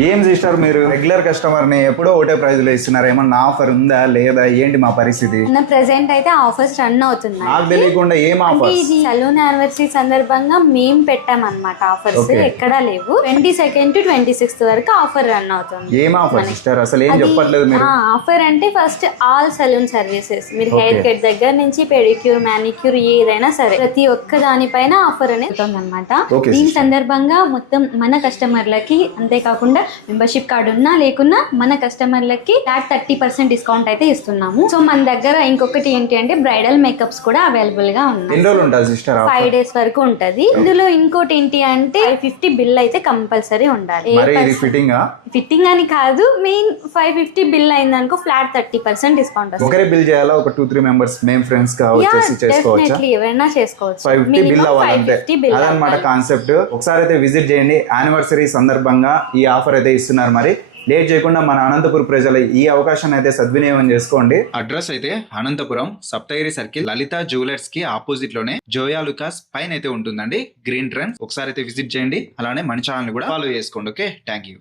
ఏం సిస్టర్ మీరు regular customer ని ఎప్పుడో ఒకటే ప్రైజ్ లో ఇస్తున్నారు, ఏమన్నా ఆఫర్ ఉందా లేదా ఏంటి మా పరిస్థితి? ప్రెసెంట్ అయితే ఆఫర్స్ రన్ అవుతున్నాయి. నాకు తెలియకుండా ఏం ఆఫర్? ఇది సలూన్ యానివర్సరీ సందర్భంగా మేము పెట్టామన్నమాట ఆఫర్స్. ఎక్కడా లేవు. 22 to 26 వరకు ఆఫర్ రన్ అవుతుంది. ఏం ఆఫర్ సిస్టర్? అసలు ఏం చెప్పట్లేదు మీరు. ఆఫర్ అంటే ఫస్ట్ ఆల్ సలూన్ సర్వీసెస్, మీరు హెయిర్ కట్ దగ్గర నుంచి పెడిక్యూర్, మానిక్యూర్ ఏదైనా సరే ప్రతి ఒక్క దానిపైన ఆఫర్ అనేది ఉంటుందన్నమాట. దీని సందర్భంగా మొత్తం మన కస్టమర్లకి, అంతేకాకుండా మెంబర్షిప్ కార్డు ఉన్నా లేకున్నా మన కస్టమర్లకి ఫ్లాట్ 30% డిస్కౌంట్ అయితే ఇస్తున్నాము. సో మన దగ్గర ఇంకొకటి ఏంటి అంటే బ్రైడల్ మేకప్స్ కూడా అవైలబుల్ గా ఉన్నాయి. 5 days వరకు ఉంటది. ఇందులో ఇంకోటి ఏంటి అంటే 550 బిల్ అయితే కంపల్సరీ ఉండాలి. ఫిట్టింగ్ అని కాదు, మెయిన్ 550 బిల్ అయిందనుకో ఫ్లాట్ 30% డిస్కౌంట్ వస్తుంది. ఒకరే బిల్ చేయాలా? ఒక 2-3 మెంబర్స్ మేము ఫ్రెండ్స్ గా వచ్చేసి చేసుకోవచ్చా? డెఫినెట్లీ ఎవరైనా చేసుకోవచ్చు. 550 బిల్ అవ్వాలంటే అదనమాట కాన్సెప్ట్. ఒకసారి అయితే విజిట్ చేయండి. యానివర్సరీ సందర్భంగా ఈ ఆఫర్ అయితే ఇస్తున్నారు. మరి లేట్ చేయకుండా మన అనంతపురం ప్రజలు ఈ అవకాశాన్ని అయితే సద్వినియోగం చేసుకోండి. అడ్రస్ అయితే అనంతపురం సప్తగిరి సర్కిల్, లలిత జ్యువెలర్స్ కి ఆపోజిట్ లోనే జోయా లుకాస్ పైన అయితే ఉంటుందండి, గ్రీన్ ట్రెండ్స్. ఒకసారి అయితే విజిట్ చేయండి. అలానే మన ఛానల్ కూడా ఫాలో చేసుకోండి. Okay, thank you.